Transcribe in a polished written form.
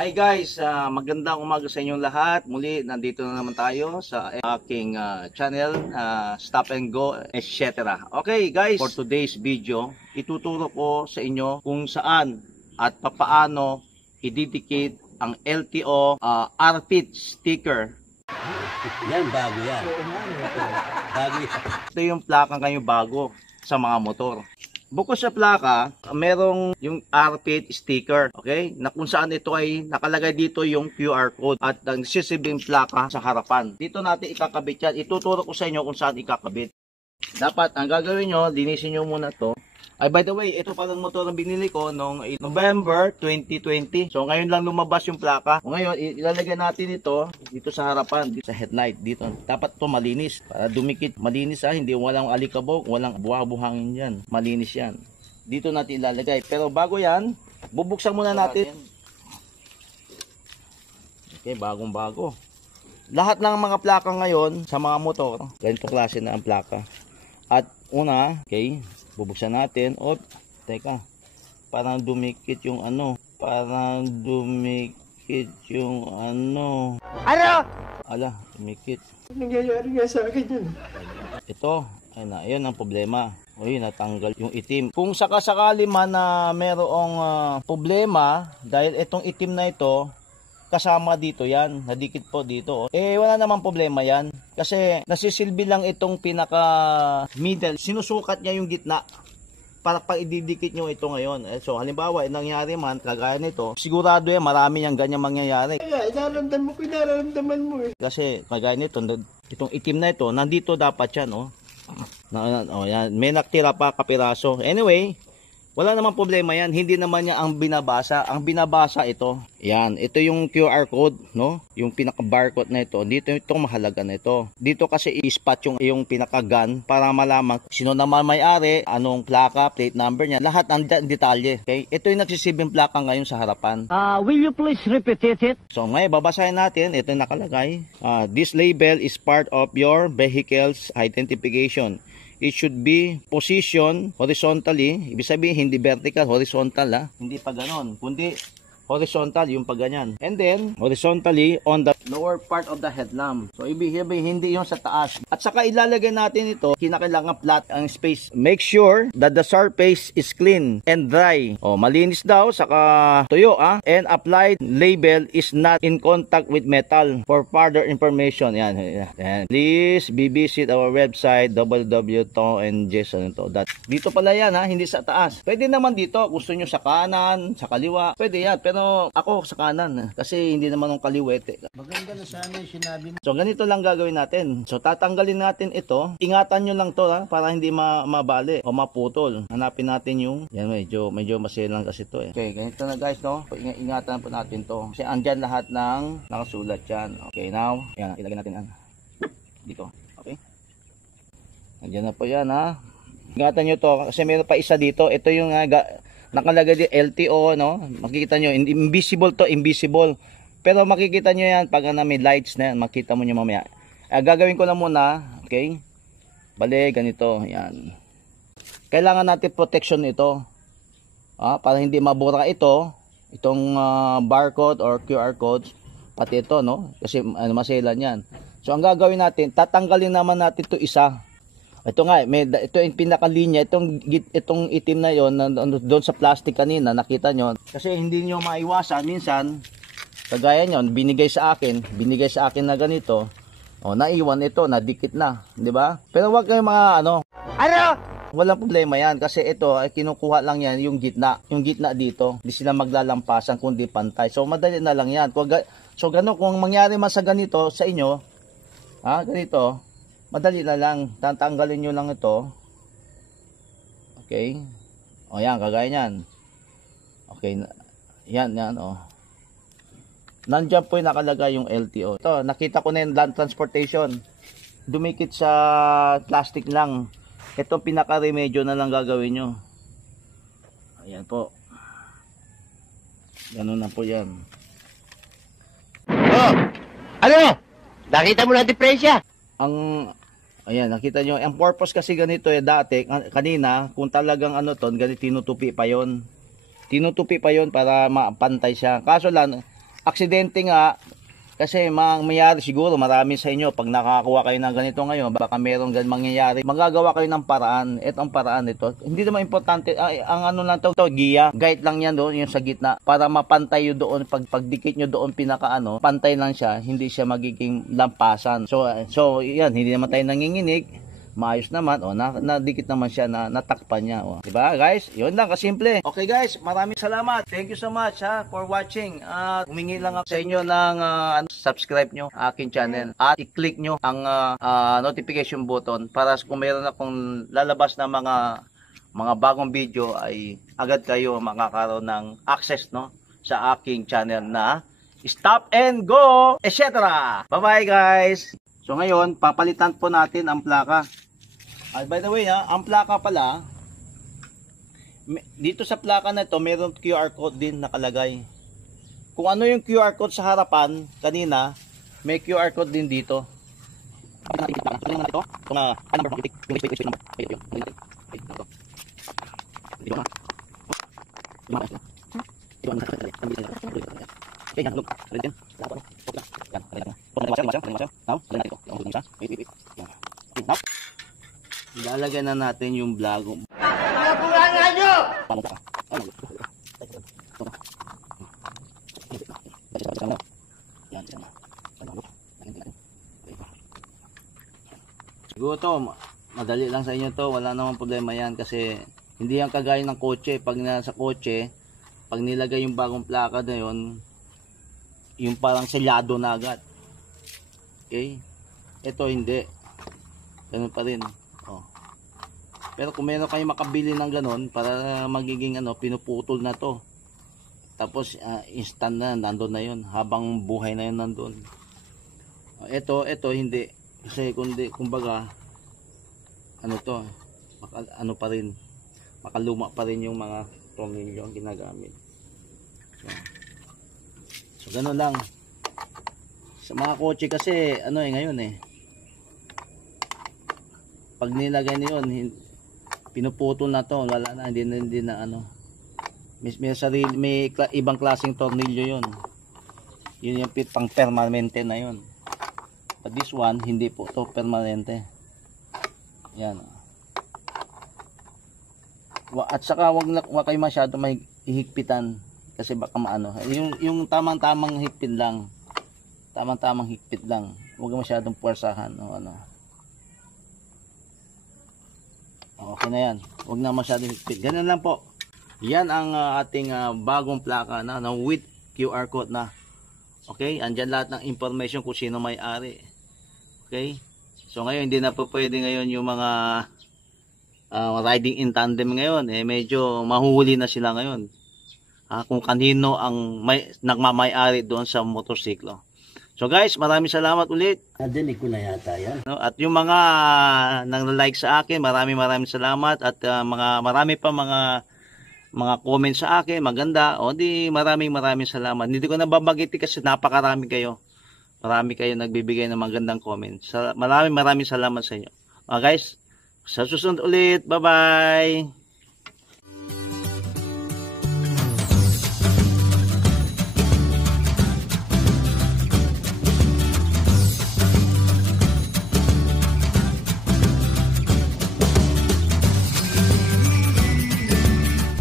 Hi guys, magandang umaga sa inyong lahat. Muli, nandito na naman tayo sa aking channel, Stop and Go, etc. Okay guys, for today's video, ituturo ko sa inyo kung saan at papaano ididikit ang LTO RPIT sticker. Yan, bago yan. Bago yan. Ito yung plaka ngayon bago sa mga motor. Bukod sa plaka, merong yung RPIT sticker, okay? Na kung saan ito ay nakalagay dito yung QR code at ang sisibing plaka sa harapan. Dito natin ikakabit yan. Ituturo ko sa inyo kung saan ikakabit. Dapat, ang gagawin nyo, linisin nyo muna to. Ay, by the way, ito palang motor ang binili ko noong November 2020. So, ngayon lang lumabas yung plaka. O ngayon, ilalagay natin ito dito sa harapan, dito sa headlight. Dito. Dapat to malinis. Para dumikit. Malinis hindi walang alikabok, walang buha-buhangin yan. Malinis yan. Dito natin ilalagay. Pero bago yan, bubuksan muna natin. Okay, bagong-bago. Lahat ng mga plaka ngayon sa mga motor, ganito klase na ang plaka. At una, okay, bubuksan natin. O, teka, parang dumikit yung ano. Parang dumikit yung ano. Ano? Ala, dumikit. Nangyayari nga sa akin yun. Ito, ayun ang problema. Uy, natanggal yung itim. Kung sakasakali man na merong problema, dahil itong itim na ito, kasama dito yan, nadikit po dito. Eh, wala namang problema yan. Kasi nasisilbi lang itong pinaka middle. Sinusukat niya yung gitna para pag ididikit nyo ito ngayon. So, halimbawa, nangyari man, kagaya nito, sigurado yan, marami niyang ganyan mangyayari. Kaya, inaramdaman ko, inaramdaman mo eh. Kasi, kagaya nito, itong itim na ito, nandito dapat yan, oh. Yan. May nakitira pa kapiraso. Anyway, wala namang problema yan. Hindi naman niya ang binabasa. Ang binabasa ito. Yan. Ito yung QR code, no? Yung pinaka-barcode na ito. Dito itong mahalaga na ito. Dito kasi i-spot yung pinaka-gun para malaman sino naman may-ari, anong plaka, plate number niya. Lahat ang detalye. Okay? Ito yung nagsisibing plaka ngayon sa harapan. Will you please repeat it? So ngayon, babasahin natin. Ito yung nakalagay. This label is part of your vehicle's identification. It should be positioned horizontally. Ibig sabihin, hindi vertical, horizontal. Hindi pa ganon. Kundi horizontal, yung pa ganyan. And then, horizontally on the lower part of the headlamp. So, ibig sabihin, hindi yung sa taas. At saka ilalagay natin ito, kinakailangan flat ang space. Make sure that the surface is clean and dry. O, malinis daw, saka tuyo, And applied label is not in contact with metal. For further information, yan. Please visit our website, www.tonjson.com. Dito pala yan, hindi sa taas. Pwede naman dito, gusto nyo sa kanan, sa kaliwa. Pwede yan, pero ako sa kanan kasi hindi naman ng kaliwete. Maganda na sana yung sinabi na. So ganito lang gagawin natin. So tatanggalin natin ito. Ingatan nyo lang to para hindi mabali o maputol. Hanapin natin yung yan, medyo maselang kasi to eh. Okay, ganito na guys, no. So, ingatan po natin to. Kasi andyan lahat ng nakasulat yan. Okay, now, yan, ilagay natin dito. Okay? Andyan na po yan Ingatan nyo to kasi meron pa isa dito. Ito yung nakalagay din LTO, no? Makikita nyo, invisible to, invisible. Pero makikita nyo yan pag may lights na yan, makita mo nyo mamaya. Gagawin ko lang muna, okay? Bale, ganito, yan. Kailangan natin protection ito. Para hindi mabura itong barcode or QR code, pati ito, no? Kasi maselan yan. So, ang gagawin natin, tatanggalin naman natin ito isa. Ito nga, ito yung pinakalinya, itong itim na yon doon sa plastic kanina, nakita nyo. Kasi hindi nyo maiwasan, minsan, kagaya nyo, binigay sa akin na ganito, naiwan ito, nadikit na, di ba? Pero wag kayong mga walang problema yan, kasi ito, ay kinukuha lang yan, yung gitna dito, hindi sila maglalampasan, kundi pantay. So, madali na lang yan. So, kung mangyari man sa ganito, sa inyo, ganito, madali na lang. Tatanggalin nyo lang ito. Okay. O yan, kagaya yan. Okay. Yan, Nandiyan po yung nakalagay yung LTO. Ito, nakita ko na yung land transportation. dumikit sa plastic lang. Itong pinaka-remedyo na lang gagawin nyo. Ayan po. Ganun na po yan. Oh! Ano? Nakita mo na diferensya? Ayan, nakita nyo. Ang purpose kasi ganito dati, kanina, kung talagang ano to, ganito tinutupi pa yon. Tinutupi pa yon para mapantay siya. Kaso lang, aksidente nga, kasi mayayari siguro marami sa inyo, pag nakakuha kayo ng ganito ngayon, baka meron ganun mangyayari, magagawa kayo ng paraan. Ito ang paraan nito. Hindi naman importante, ang ano lang to giya, guide lang yan doon, yung sa gitna, para mapantay yun doon, pagdikit nyo doon pinaka pantay lang siya, hindi siya magiging lampasan. So yan, hindi naman tayo nanginginig, maayos naman, nadikit naman siya, natakpan niya, diba guys? Yun lang, kasimple. Okay guys, maraming salamat. Thank you so much for watching. Humingi lang ako sa inyo ng subscribe nyo aking channel at i-click nyo ang notification button para kung mayroon akong lalabas na mga bagong video ay agad kayo makakaroon ng access sa aking channel na Stop and Go, etc. Bye bye guys. So ngayon, papalitan po natin ang plaka. By the way, ang plaka pala, dito sa plaka na ito, mayroon QR code din nakalagay. Kung ano yung QR code sa harapan, kanina, may QR code din dito. Lalagyan na natin yung blago. Siguro to, madali lang sa inyo to, wala namang problema yan kasi hindi yan kagaya ng kotse. Pag nasa kotse, pag nilagay yung bagong plaka na yun, yung parang selyado na agad. Okay? Ito hindi. Ganun pa rin. Pero kung meron kayo makabili ng ganun, para magiging pinuputol na to. Tapos instant na, nandun na yun. Habang buhay na yun nandun. Ito hindi. Kasi kumbaga, pa rin. Makaluma pa rin yung mga tornilyo ang ginagamit. So ganun lang. Sa mga kotse kasi, ngayon pag nilagay niyo yun, pinuputol na to, wala na, hindi na may ibang klaseng tornilyo yun. Yun yung pang permanente na yun. But this one, hindi po to permanente. Yan. At saka wag kayo masyado mahigpitan kasi baka maano. Yung tamang higpit lang. Tamang higpit lang. Huwag masyadong puwersahan o Okay na yan. Huwag na masyadong higpit. Ganun lang po. Yan ang ating bagong plaka na with QR code na. Okay? Andyan lahat ng information kung sino may-ari. Okay? So ngayon, hindi na po pwede ngayon yung mga riding in tandem ngayon. Medyo mahuhuli na sila ngayon. Kung kanino ang nagmamay-ari doon sa motorsiklo. So guys, maraming salamat ulit. Nadinig ko na yata yan. At yung mga nang-like sa akin, maraming salamat. At marami pa mga comments sa akin, maganda. Maraming salamat. Hindi ko nababagiti kasi napakarami kayo. Marami kayo nagbibigay ng magandang comments. Maraming salamat sa inyo. Guys, sa susunod ulit. Bye-bye.